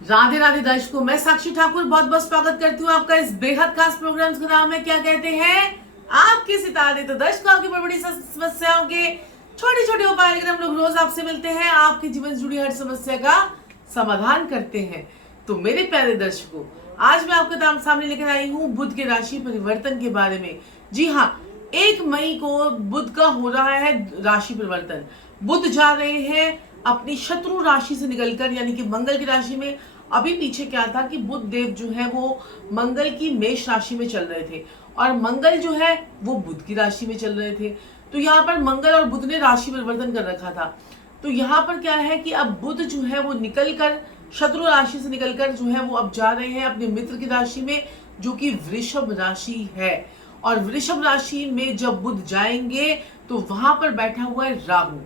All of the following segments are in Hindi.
राधे राधे दर्शकों, मैं साक्षी ठाकुर बहुत बहुत स्वागत करती हूँ आपका इस बेहद खास प्रोग्राम का नाम है क्या कहते हैं आपके सितारे। तो दर्शकों, आपकी बड़ी बड़ी समस्याओं के छोटे छोटे उपाय लेकर हम लोग रोज आपसे मिलते हैं, आपके जीवन से जुड़ी हर समस्या का समाधान करते हैं। तो मेरे प्यारे दर्शकों, आज मैं आपके सामने लेकर आई हूँ बुध के राशि परिवर्तन के बारे में। जी हाँ, 1 मई को बुध का हो रहा है राशि परिवर्तन। बुध जा रहे हैं अपनी शत्रु राशि से निकलकर, यानी कि मंगल की राशि में। अभी पीछे क्या था कि बुध देव जो है वो मंगल की मेष राशि में चल रहे थे और मंगल जो है वो बुध की राशि में चल रहे थे। तो यहाँ पर मंगल और बुध ने राशि परिवर्तन कर रखा था। तो यहाँ पर क्या है कि अब बुध जो है वो निकलकर शत्रु राशि से निकलकर जो है वो अब जा रहे हैं अपने मित्र की राशि में, जो कि वृषभ राशि है। और वृषभ राशि में जब बुध जाएंगे तो वहां पर बैठा हुआ है राहु।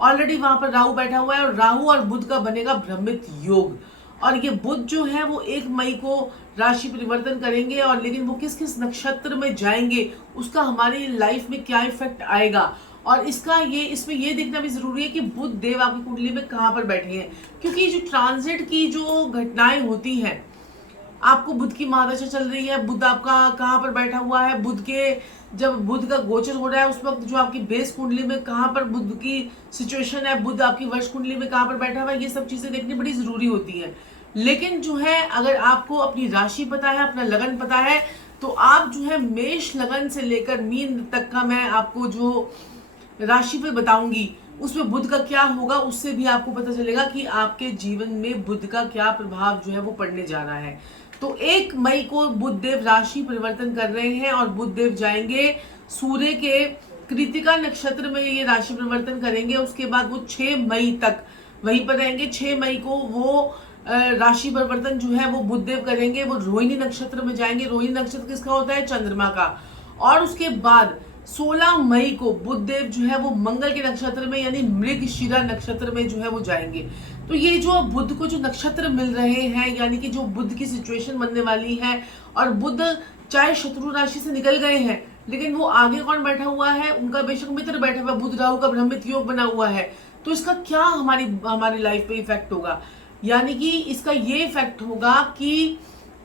ऑलरेडी वहां पर राहु बैठा हुआ है और राहु और बुध का बनेगा भ्रमित योग। और ये बुध जो है वो 1 मई को राशि परिवर्तन करेंगे, और लेकिन वो किस किस नक्षत्र में जाएंगे उसका हमारी लाइफ में क्या इफेक्ट आएगा, और इसमें ये देखना भी जरूरी है कि बुध देव आपकी कुंडली में कहाँ पर बैठे हैं। क्योंकि जो ट्रांजिट की जो घटनाएं होती हैं, आपको बुध की महादशा चल रही है, बुध आपका कहाँ पर बैठा हुआ है, जब बुध का गोचर हो रहा है उस वक्त जो आपकी बेस कुंडली में कहाँ पर बुध की सिचुएशन है, बुध आपकी वर्ष कुंडली में कहाँ पर बैठा हुआ है, ये सब चीजें देखनी बड़ी जरूरी होती है। लेकिन जो है, अगर आपको अपनी राशि पता है, अपना लगन पता है, तो आप जो है मेष लगन से लेकर मीन तक का मैं आपको जो राशि पे बताऊंगी उसमें बुध का क्या होगा, उससे भी आपको पता चलेगा कि आपके जीवन में बुध का क्या प्रभाव जो है वो पड़ने जा रहा है। तो 1 मई को बुध देव राशि परिवर्तन कर रहे हैं और बुध देव जाएंगे सूर्य के कृतिका नक्षत्र में, ये राशि परिवर्तन करेंगे। उसके बाद वो 6 मई तक वहीं पर रहेंगे। 6 मई को वो राशि परिवर्तन जो है वो बुध देव करेंगे, वो रोहिणी नक्षत्र में जाएंगे। रोहिणी नक्षत्र किसका होता है? चंद्रमा का। और उसके बाद 16 मई को बुध देव जो है वो मंगल के नक्षत्र में यानी मृगशिरा नक्षत्र में जो है वो जाएंगे। तो ये जो बुध को जो नक्षत्र मिल रहे हैं, यानी कि जो बुध की सिचुएशन बनने वाली है, और बुध चाहे शत्रु राशि से निकल गए हैं लेकिन वो आगे कौन बैठा हुआ है? उनका बेशक मित्र बैठा हुआ है, बुध राहु का भ्रमित योग बना हुआ है। तो इसका क्या हमारी लाइफ पे इफेक्ट होगा? यानी कि इसका ये इफेक्ट होगा कि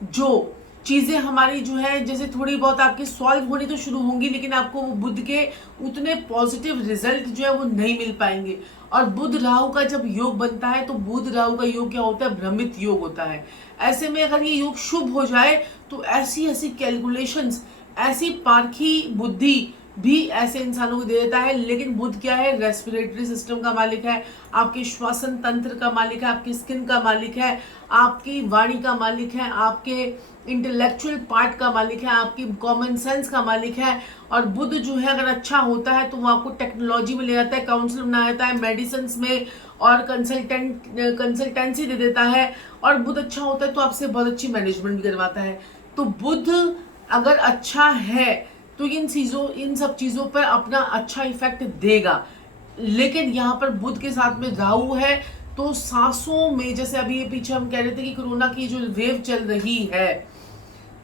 जो चीजें हमारी जो है, जैसे थोड़ी बहुत आपकी सॉल्व होनी तो शुरू होंगी, लेकिन आपको वो बुध के उतने पॉजिटिव रिजल्ट जो है वो नहीं मिल पाएंगे। और बुध राहु का जब योग बनता है तो बुध राहु का योग क्या होता है? भ्रमित योग होता है। ऐसे में अगर ये योग शुभ हो जाए तो ऐसी ऐसी कैलकुलेशंस, ऐसी पारखी बुद्धि भी ऐसे इंसानों को दे देता है। लेकिन बुध क्या है? रेस्पिरेटरी सिस्टम का मालिक है, आपके श्वसन तंत्र का मालिक है, आपकी स्किन का मालिक है, आपकी वाणी का मालिक है, आपके इंटेलेक्चुअल पार्ट का मालिक है, आपकी कॉमन सेंस का मालिक है। और बुध जो है अगर अच्छा होता है तो वो आपको टेक्नोलॉजी में ले जाता है, काउंसिल बना देता है, मेडिसिन में और कंसल्टेंसी दे देता है। और बुध अच्छा होता है तो आपसे बहुत अच्छी मैनेजमेंट भी करवाता है। तो बुध अगर अच्छा है तो इन सब चीजों पर अपना अच्छा इफेक्ट देगा। लेकिन यहाँ पर बुध के साथ में राहु है, तो सांसों में, जैसे अभी ये पीछे हम कह रहे थे कि कोरोना की जो वेव चल रही है,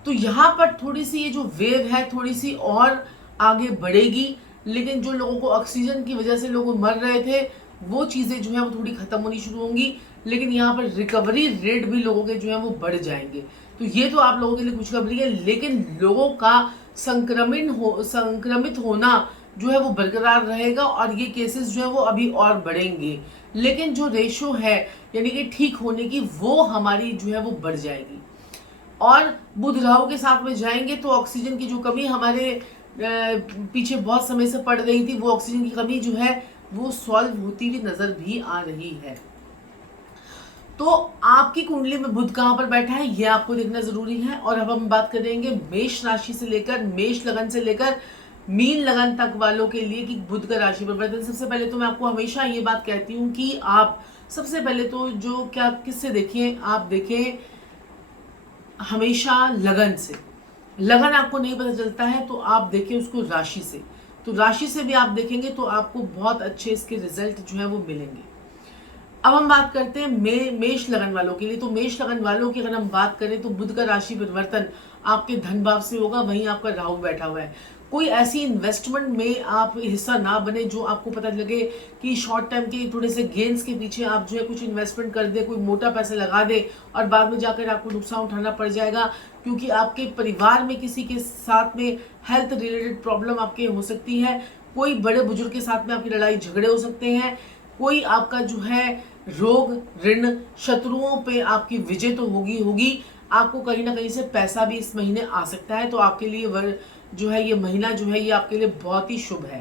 तो यहाँ पर थोड़ी सी ये जो वेव है थोड़ी सी और आगे बढ़ेगी। लेकिन जो लोगों को ऑक्सीजन की वजह से लोग मर रहे थे, वो चीजें जो है वो थोड़ी खत्म होनी शुरू होंगी। लेकिन यहाँ पर रिकवरी रेट भी लोगों के जो है वो बढ़ जाएंगे। तो ये तो आप लोगों के लिए खुशखबरी है। लेकिन लोगों का संक्रमित होना जो है वो बरकरार रहेगा और ये केसेस जो है वो अभी और बढ़ेंगे। लेकिन जो रेशो है यानी कि ठीक होने की, वो हमारी जो है वो बढ़ जाएगी। और बुध राहु के साथ में जाएंगे तो ऑक्सीजन की जो कमी हमारे पीछे बहुत समय से पड़ रही थी, वो ऑक्सीजन की कमी जो है वो सॉल्व होती हुई नजर भी आ रही है। तो आपकी कुंडली में बुध कहां पर बैठा है ये आपको देखना जरूरी है। और अब हम बात करेंगे मेष राशि से लेकर, मेष लगन से लेकर मीन लगन तक वालों के लिए कि बुध का राशि परिवर्तन। सबसे पहले तो मैं आपको हमेशा ये बात कहती हूँ कि आप सबसे पहले तो जो क्या किससे देखिए, आप देखें हमेशा लगन से। लगन आपको नहीं पता चलता है तो आप देखें उसको राशि से। तो राशि से भी आप देखेंगे तो आपको बहुत अच्छे इसके रिजल्ट जो है वो मिलेंगे। अब हम बात करते हैं मेष लगन वालों के लिए। तो मेष लगन वालों की अगर हम बात करें तो बुध का राशि परिवर्तन आपके धन भाव से होगा, वहीं आपका राहु बैठा हुआ है। कोई ऐसी इन्वेस्टमेंट में आप हिस्सा ना बने जो आपको पता लगे कि शॉर्ट टाइम के थोड़े से गेन्स के पीछे आप जो है कुछ इन्वेस्टमेंट कर दे, कोई मोटा पैसा लगा दे और बाद में जाकर आपको नुकसान उठाना पड़ जाएगा, क्योंकि आपके परिवार में किसी के साथ में हेल्थ रिलेटेड प्रॉब्लम आपके हो सकती है, कोई बड़े बुजुर्ग के साथ में आपकी लड़ाई झगड़े हो सकते हैं, कोई आपका जो है रोग ऋण शत्रुओं पे आपकी विजय तो होगी, आपको कहीं ना कहीं से पैसा भी इस महीने आ सकता है। तो आपके लिए जो है ये महीना जो है ये आपके लिए बहुत ही शुभ है।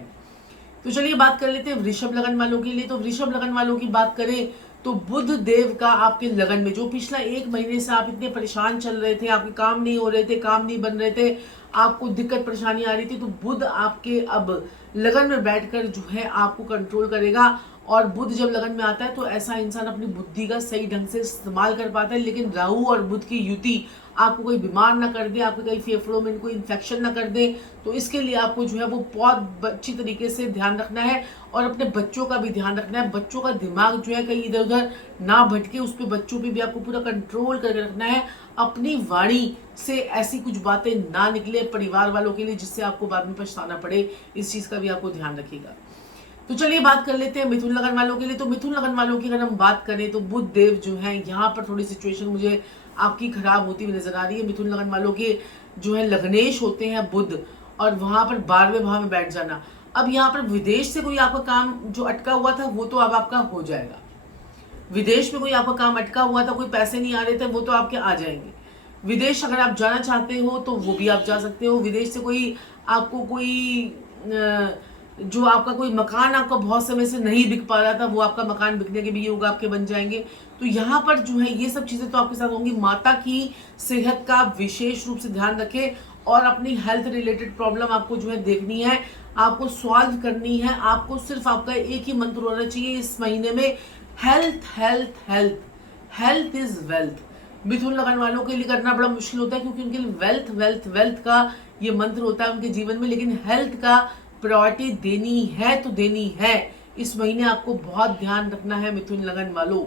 तो चलिए बात कर लेते हैं वृषभ लगन वालों के लिए। तो वृषभ लगन वालों की बात करें तो बुध देव का आपके लगन में, जो पिछला 1 महीने से आप इतने परेशान चल रहे थे, आपके काम नहीं हो रहे थे, काम नहीं बन रहे थे, आपको दिक्कत परेशानी आ रही थी, तो बुध आपके अब लगन में बैठकर जो है आपको कंट्रोल करेगा। और बुध जब लगन में आता है तो ऐसा इंसान अपनी बुद्धि का सही ढंग से इस्तेमाल कर पाता है। लेकिन राहु और बुध की युति आपको कोई बीमार ना कर दे, आपके कई फेफड़ों में कोई इन्फेक्शन ना कर दे, तो इसके लिए आपको जो है वो बहुत अच्छी तरीके से ध्यान रखना है और अपने बच्चों का भी ध्यान रखना है। बच्चों का दिमाग जो है कहीं इधर उधर ना भटके, उस पर बच्चों पे भी आपको पूरा कंट्रोल करके रखना है। अपनी वाणी से ऐसी कुछ बातें ना निकले परिवार वालों के लिए जिससे आपको बाद में पछताना पड़े, इस चीज का भी आपको ध्यान रखिएगा। तो चलिए बात कर लेते हैं मिथुन लगन वालों के लिए। तो मिथुन लगन वालों की अगर हम बात करें तो बुध देव जो है यहाँ पर थोड़ी सिचुएशन मुझे आपकी खराब होती हुई नजर आ रही है। मिथुन लगन वालों के जो है लग्नेश होते हैं बुध, और वहां पर 12वें भाव में बैठ जाना। अब यहाँ पर विदेश से कोई आपका काम जो अटका हुआ था वो तो अब आपका हो जाएगा। विदेश में कोई आपका काम अटका हुआ था, कोई पैसे नहीं आ रहे थे, वो तो आपके आ जाएंगे। विदेश अगर आप जाना चाहते हो तो वो भी आप जा सकते हो। विदेश से कोई आपको कोई जो आपका कोई मकान आपका बहुत समय से नहीं बिक पा रहा था, वो आपका मकान बिकने के भी योग आपके बन जाएंगे। तो यहाँ पर जो है ये सब चीजें तो आपके साथ होंगी। माता की सेहत का विशेष रूप से ध्यान रखें और अपनी हेल्थ रिलेटेड प्रॉब्लम आपको जो है देखनी है, आपको सॉल्व करनी है। आपको सिर्फ आपका एक ही मंत्र होना चाहिए इस महीने में, health health health, health is wealth. मिथुन लगन वालों के लिए करना बड़ा मुश्किल होता है क्योंकि उनके लिए वेल्थ वेल्थ वेल्थ का ये मंत्र होता है उनके जीवन में, लेकिन हेल्थ का प्रायोरिटी देनी है तो देनी है। इस महीने आपको बहुत ध्यान रखना है मिथुन लगन वालों।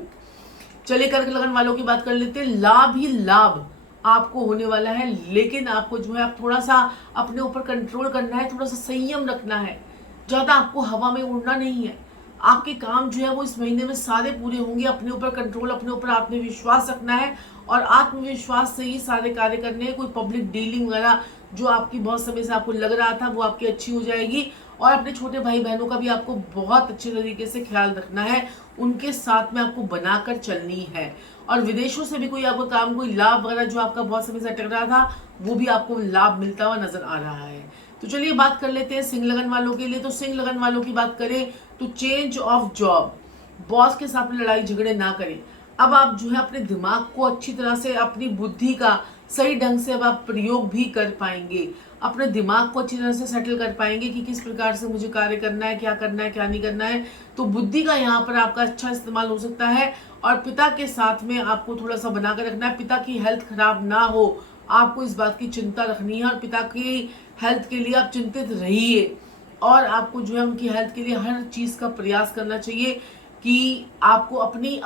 चलिए कर्क लगन वालों की बात कर लेते हैं। लाभ ही लाभ आपको होने वाला है, लेकिन आपको जो है आप थोड़ा सा अपने ऊपर कंट्रोल करना है, थोड़ा सा संयम रखना है। ज्यादा आपको हवा में उड़ना नहीं है। आपके काम जो है वो इस महीने में सारे पूरे होंगे। अपने ऊपर कंट्रोल, अपने ऊपर आत्मविश्वास रखना है और आत्मविश्वास से ही सारे कार्य करने हैं। कोई पब्लिक डीलिंग वगैरह जो आपकी बहुत समय से आपको लग रहा था वो आपकी अच्छी हो जाएगी। और अपने छोटे भाई बहनों का भी आपको बहुत अच्छे तरीके से ख्याल रखना है, उनके साथ में आपको बनाकर चलनी है। और विदेशों से भी कोई आपको काम, कोई लाभ वगैरह जो आपका बहुत समय से अटक रहा था वो भी आपको लाभ मिलता हुआ नजर आ रहा है। तो चलिए बात कर लेते हैं सिंह लगन वालों के लिए। तो सिंह लगन वालों की बात करें तो चेंज ऑफ जॉब, बॉस के साथ में लड़ाई झगड़े ना करें। अब आप जो है अपने दिमाग को अच्छी तरह से, अपनी बुद्धि का सही ढंग से अब आप प्रयोग भी कर पाएंगे, अपने दिमाग को अच्छी तरह से सेटल कर पाएंगे कि किस प्रकार से मुझे कार्य करना है, क्या करना है, क्या नहीं करना है। तो बुद्धि का यहाँ पर आपका अच्छा इस्तेमाल हो सकता है। और पिता के साथ में आपको थोड़ा सा बनाकर रखना है, पिता की हेल्थ खराब ना हो, आपको इस बात की चिंता रखनी है। और पिता की हेल्थ के लिए आप चिंतित रहिए और आपको जो है उनकी हेल्थ के लिए हर चीज का प्रयास करना चाहिए कि आपको अपने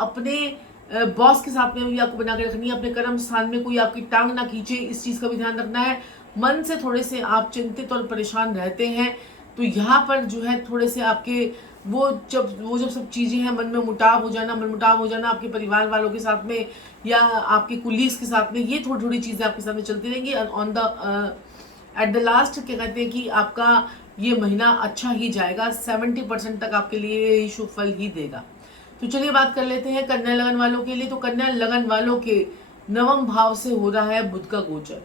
बॉस के साथ में भी आपको बना के रखनी है। अपने कर्म स्थान में कोई आपकी टांग ना खींचे, इस चीज का भी ध्यान रखना है। मन से थोड़े से आप चिंतित और परेशान रहते हैं तो यहाँ पर जो है थोड़े से आपके वो जब सब चीजें हैं, मन में मुटाव हो जाना आपके परिवार वालों के साथ में या आपके कुलीग्स के साथ में, ये थोड़ी थोड़ी चीजें आपके साथ में चलती रहेंगी। On the at the last क्या कहते हैं कि आपका ये महीना अच्छा ही जाएगा, 70% तक आपके लिए ये शुभ फल ही देगा। तो चलिए बात कर लेते हैं कन्या लगन वालों के लिए। तो कन्या लगन वालों के 9वें भाव से हो रहा है बुध का गोचर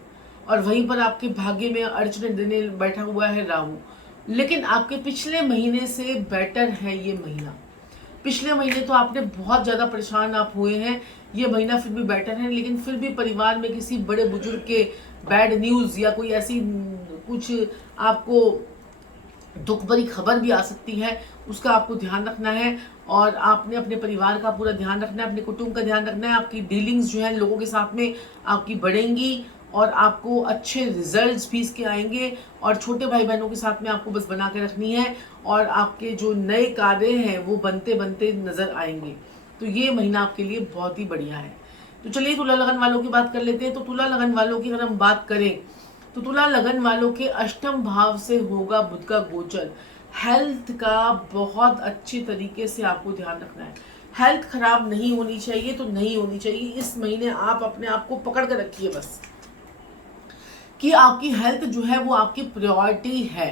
और वहीं पर आपके भाग्य में अड़चने देने बैठा हुआ है राहु। लेकिन आपके पिछले महीने से बेटर है ये महीना। पिछले महीने तो आपने बहुत ज्यादा परेशान आप हुए हैं, ये महीना फिर भी बेटर है। लेकिन फिर भी परिवार में किसी बड़े बुजुर्ग के बैड न्यूज या कोई ऐसी कुछ आपको दुख भरी खबर भी आ सकती है, उसका आपको ध्यान रखना है। और आपने अपने परिवार का पूरा ध्यान रखना है, अपने कुटुंब का ध्यान रखना है। आपकी डीलिंग्स जो है लोगों के साथ में आपकी बढ़ेंगी और आपको अच्छे रिजल्ट्स भी इसके आएंगे। और छोटे भाई बहनों के साथ में आपको बस बना के रखनी है और आपके जो नए कार्य हैं वो बनते बनते नजर आएंगे। तो ये महीना आपके लिए बहुत ही बढ़िया है। तो चलिए तुला लगन वालों की बात कर लेते हैं। तो तुला लगन वालों की अगर हम बात करें तो तुला लगन वालों के अष्टम भाव से होगा बुध का गोचर। हेल्थ का बहुत अच्छे तरीके से आपको ध्यान रखना है। हेल्थ खराब नहीं होनी चाहिए तो नहीं होनी चाहिए। इस महीने आप अपने आप को पकड़ कर रखिए बस, कि आपकी हेल्थ जो है वो आपकी प्रायोरिटी है।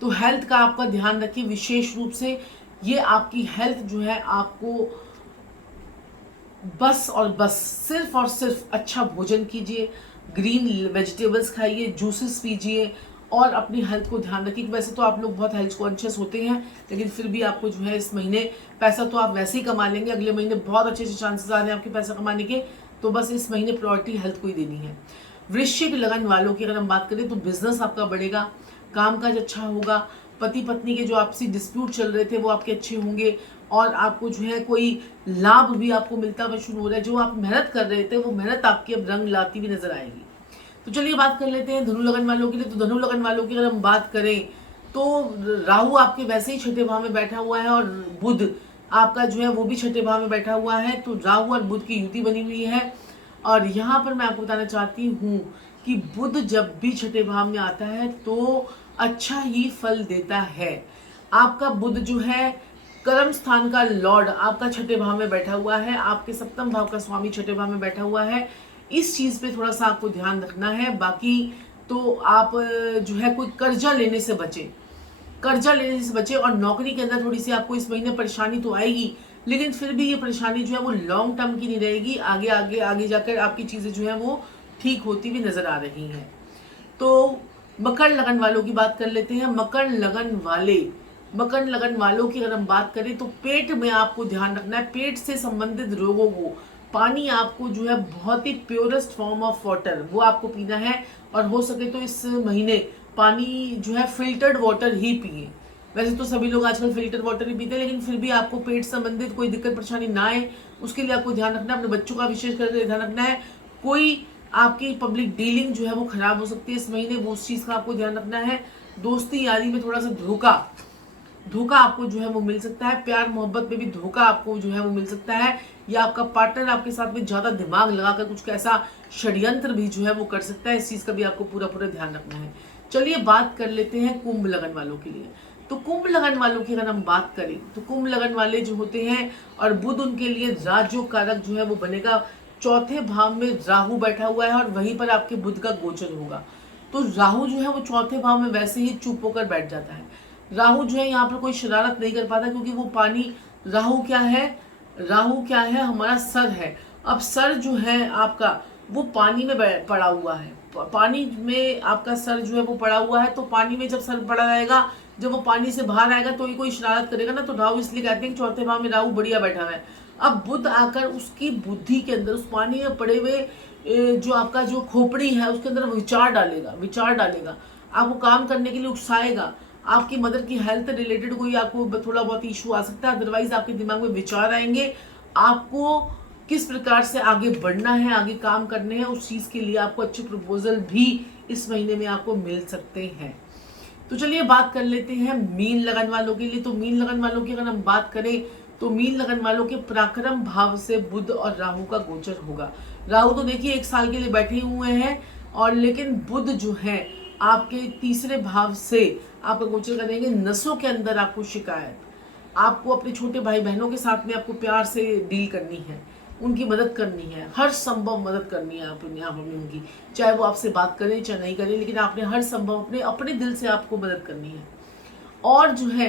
तो हेल्थ का आपका ध्यान रखिए विशेष रूप से। ये आपकी हेल्थ जो है, आपको बस और बस सिर्फ और सिर्फ अच्छा भोजन कीजिए, ग्रीन वेजिटेबल्स खाइए, जूसेस पीजिए और अपनी हेल्थ को ध्यान रखिए। वैसे तो आप लोग बहुत हेल्थ कॉन्शियस होते हैं, लेकिन फिर भी आपको जो है इस महीने पैसा तो आप वैसे ही कमा लेंगे, अगले महीने बहुत अच्छे अच्छे चांसेस आ रहे हैं आपके पैसा कमाने के। तो बस इस महीने प्रायोरिटी हेल्थ को ही देनी है। वृश्चिक लगन वालों की अगर हम बात करें तो बिजनेस आपका बढ़ेगा, कामकाज अच्छा होगा, पति पत्नी के जो आपसी डिस्प्यूट चल रहे थे वो आपके अच्छे होंगे और आपको जो है कोई लाभ भी आपको मिलता हुआ शुरू हो रहा है। जो आप मेहनत कर रहे थे वो मेहनत आपकी अब रंग लाती हुई नजर आएगी। तो चलिए बात कर लेते हैं धनु लगन वालों के लिए। तो धनु लगन वालों की अगर हम बात करें तो राहु आपके वैसे ही छठे भाव में बैठा हुआ है और बुध आपका जो है वो भी छठे भाव में बैठा हुआ है। तो राहु और बुध की युति बनी हुई है और यहाँ पर मैं आपको बताना चाहती हूँ कि बुध जब भी छठे भाव में आता है तो अच्छा ही फल देता है। आपका बुध जो है कर्म स्थान का लॉर्ड आपका छठे भाव में बैठा हुआ है, आपके सप्तम भाव का स्वामी छठे भाव में बैठा हुआ है। इस चीज पे थोड़ा सा आपको ध्यान रखना है। बाकी तो आप जो है कोई कर्जा लेने से बचे, कर्जा लेने से बचे। और नौकरी के अंदर थोड़ी सी आपको इस महीने परेशानी तो आएगी, लेकिन फिर भी ये परेशानी जो है वो लॉन्ग टर्म की नहीं रहेगी। आगे आगे आगे जाकर आपकी चीजें जो है वो ठीक होती हुई नजर आ रही हैं। तो मकर लगन वालों की बात कर लेते हैं। मकर लगन वालों की अगर हम बात करें तो पेट में आपको ध्यान रखना है। पेट से संबंधित रोगों को, पानी आपको जो है बहुत ही प्योरेस्ट फॉर्म ऑफ वाटर वो आपको पीना है और हो सके तो इस महीने पानी जो है फिल्टर्ड वाटर ही पिए। वैसे तो सभी लोग आजकल फिल्टर वाटर ही पीते हैं, लेकिन फिर भी आपको पेट संबंधित कोई दिक्कत परेशानी ना आए उसके लिए आपको ध्यान रखना है। अपने बच्चों का विशेष करके ध्यान रखना है। कोई आपकी पब्लिक डीलिंग जो है वो खराब हो सकती है इस महीने, वो उस चीज का आपको ध्यान रखना है। दोस्ती यारी में थोड़ा सा धोखा आपको जो है वो मिल सकता है। प्यार मोहब्बत में भी धोखा आपको जो है वो मिल सकता है, या आपका पार्टनर आपके साथ में ज्यादा दिमाग लगाकर कुछ ऐसा षड्यंत्र भी जो है वो कर सकता है। इस चीज का भी आपको पूरा पूरा ध्यान रखना है। चलिए बात कर लेते हैं कुंभ लगन वालों के लिए। तो कुंभ लगन वालों की अगर हम बात करें तो कुंभ लगन वाले जो होते हैं और बुध उनके लिए राजयोग कारक जो है वो बनेगा। चौथे भाव में राहु बैठा हुआ है और वहीं पर आपके बुध का गोचर होगा। तो राहु जो है वो चौथे भाव में वैसे ही चुप होकर बैठ जाता है। राहु जो है यहाँ पर कोई शरारत नहीं कर पाता, क्योंकि वो पानी, राहु क्या है हमारा सर है। अब सर जो है आपका वो पानी में पड़ा हुआ है, पानी में आपका सर जो है वो पड़ा हुआ है। तो पानी में जब सर पड़ा रहेगा, जब वो पानी से बाहर आएगा तो ये कोई शरारत करेगा ना। तो राहु इसलिए कहते हैं कि चौथे भाव में राहु बढ़िया बैठा हुआ है। अब बुध आकर उसकी बुद्धि के अंदर, उस पानी में पड़े हुए जो आपका जो खोपड़ी है उसके अंदर विचार डालेगा, आपको काम करने के लिए उकसाएगा। आपकी मदर की हेल्थ रिलेटेड कोई आपको थोड़ा बहुत इशू आ सकता है, अदरवाइज आपके दिमाग में विचार आएंगे। आपको किस प्रकार से आगे बढ़ना है, आगे काम करने हैं, उस चीज के लिए आपको अच्छे प्रपोजल भी इस महीने में आपको मिल सकते हैं। तो चलिए बात कर लेते हैं मीन लगन वालों के लिए। तो मीन लगन वालों की अगर हम बात करें तो मीन लगन वालों के पराक्रम भाव से बुध और राहु का गोचर होगा। राहु तो देखिए 1 साल के लिए बैठे हुए हैं, और लेकिन बुध जो है आपके तीसरे भाव से आपका गोचर करेंगे। नसों के अंदर आपको शिकायत, आपको अपने छोटे भाई बहनों के साथ में आपको प्यार से डील करनी है, उनकी मदद करनी है, हर संभव मदद करनी है आपने उनकी, चाहे वो आपसे बात करें चाहे नहीं करें, लेकिन आपने हर संभव अपने दिल से आपको मदद करनी है। और जो है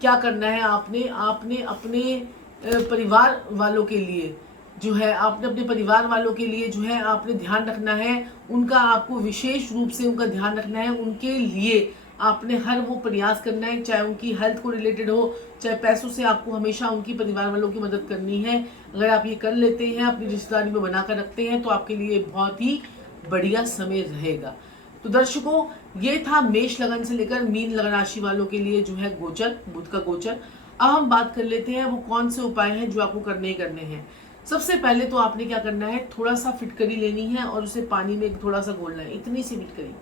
क्या करना है, आपने अपने परिवार वालों के लिए जो है, आपने अपने परिवार वालों के लिए जो है आपने ध्यान रखना है। उनका आपको विशेष रूप से उनका ध्यान रखना है। उनके लिए आपने हर वो प्रयास करना है, चाहे उनकी हेल्थ को रिलेटेड हो, चाहे पैसों से, आपको हमेशा उनकी परिवार वालों की मदद करनी है। अगर आप ये कर लेते हैं, अपनी रिश्तेदारी में बनाकर रखते हैं, तो आपके लिए बहुत ही बढ़िया समय रहेगा। तो दर्शकों, ये था मेष लगन से लेकर मीन लगन राशि वालों के लिए जो है गोचर, बुध का गोचर। अब हम बात कर लेते हैं वो कौन से उपाय हैं जो आपको करने ही करने हैं। सबसे पहले तो आपने क्या करना है, थोड़ा सा फिटकरी लेनी है और उसे पानी में थोड़ा सा घोलना है, इतनी सी फिटकरी,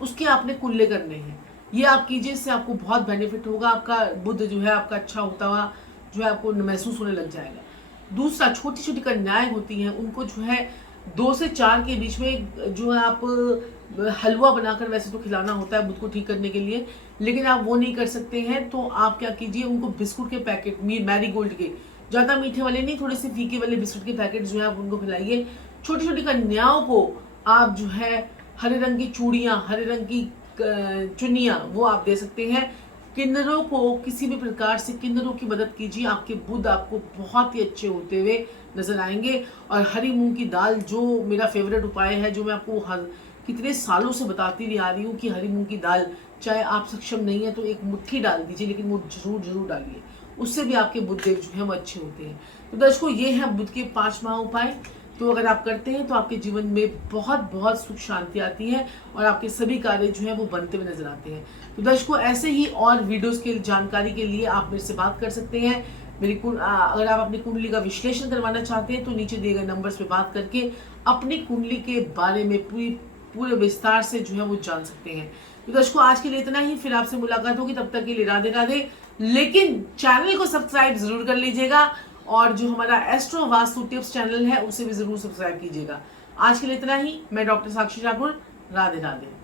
उसके आपने कुल्ले करने हैं। ये आप कीजिए, इससे आपको बहुत बेनिफिट होगा। आपका बुध जो है आपका अच्छा होता हुआ जो है आपको महसूस होने लग जाएगा। दूसरा, छोटी छोटी कन्याएं होती हैं, उनको जो है 2 से 4 के बीच में जो है आप हलवा बनाकर वैसे तो खिलाना होता है बुध को ठीक करने के लिए, लेकिन आप वो नहीं कर सकते हैं तो आप क्या कीजिए, उनको बिस्कुट के पैकेट मैरीगोल्ड के, ज़्यादा मीठे वाले नहीं, थोड़े से फीके वाले बिस्कुट के पैकेट जो है आप उनको खिलाइए। छोटी छोटी कन्याओं को आप जो है हरे रंग की चूड़ियाँ, हरे रंग की चुन्नियाँ वो आप दे सकते हैं। किन्नरों को किसी भी प्रकार से किन्नरों की मदद कीजिए, आपके बुध आपको बहुत ही अच्छे होते हुए नजर आएंगे। और हरी मूंग की दाल जो मेरा फेवरेट उपाय है, जो मैं आपको कितने सालों से बताती हुई आ रही हूँ कि हरी मूंग की दाल, चाहे आप सक्षम नहीं है तो एक मुट्ठी डाल दीजिए, लेकिन वो जरूर डालिए, उससे भी आपके बुध देव जो है वो अच्छे होते हैं। तो दर्शकों, ये है बुध के 5 महा उपाय। तो अगर आप करते हैं तो आपके जीवन में बहुत बहुत सुख शांति आती है और आपके सभी कार्य जो हैं वो बनते हुए नजर आते हैं। तो दर्शकों, ऐसे ही और वीडियोस के जानकारी के लिए आप मेरे से बात कर सकते हैं। अगर आप अपनी कुंडली का विश्लेषण करवाना चाहते हैं तो नीचे दिए गए नंबर्स पे बात करके अपनी कुंडली के बारे में पूरे विस्तार से जो है वो जान सकते हैं। तो दर्शकों, आज के लिए इतना ही, फिर आपसे मुलाकात होगी, तब तक के लिए राधे राधे। लेकिन चैनल को सब्सक्राइब जरूर कर लीजिएगा और जो हमारा एस्ट्रो वास्तु टिप्स चैनल है उसे भी जरूर सब्सक्राइब कीजिएगा। आज के लिए इतना ही। मैं डॉक्टर साक्षी ठाकुर, राधे राधे।